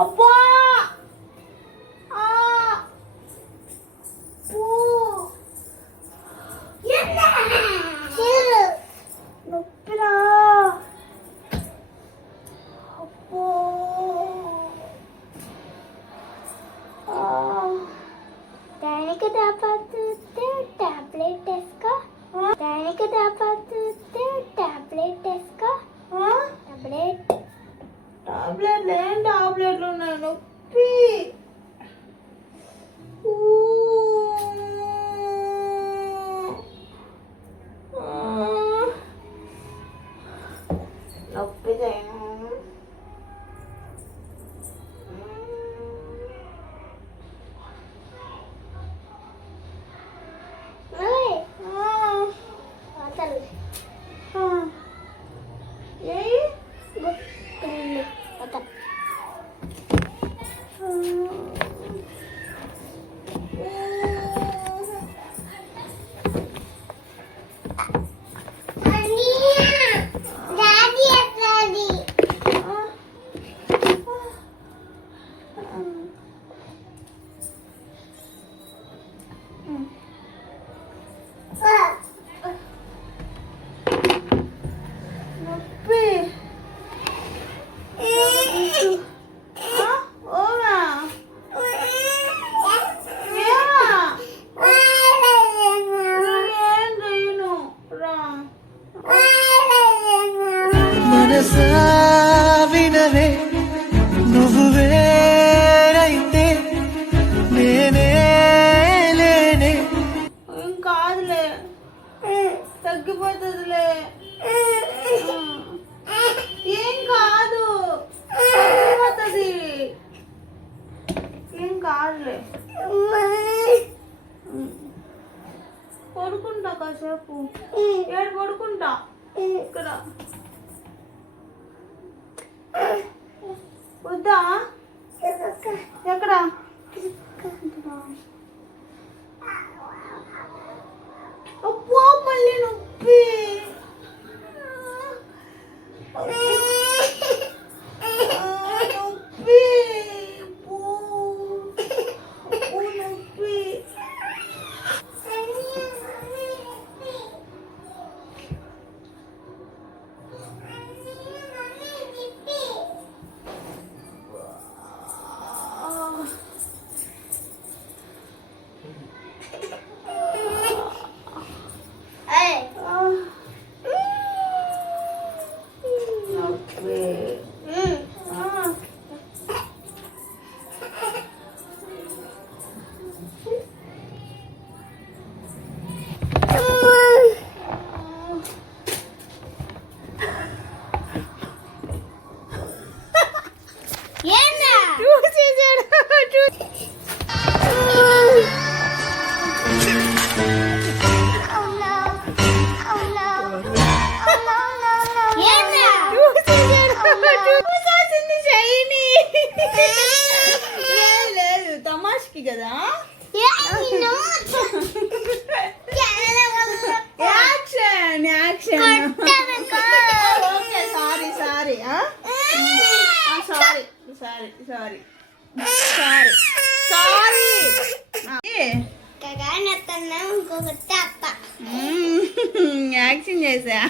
అబ్బా! దానికి దాపడుతుంటే టాబ్లెట్ వేసుకో. దానికి దాపడుతుంటే సావినవే నువ్వు వేరైతే నేనే లేనే. కాదులే. తగ్గిపోతుందిలే. ఏం కాదు. తగ్గిపోతుంది. ఏం కాదులే. పడుకుంటా కాసేపు. ఏడు పడుకుంటా. ఇక్కడ. వద్దా? ఎక్కడ? అబ్బో మళ్ళీ నొప్పి. కదా? Action action. Okay sorry sorry sorry sorry sorry. Sorry. Sorry. Action చేసా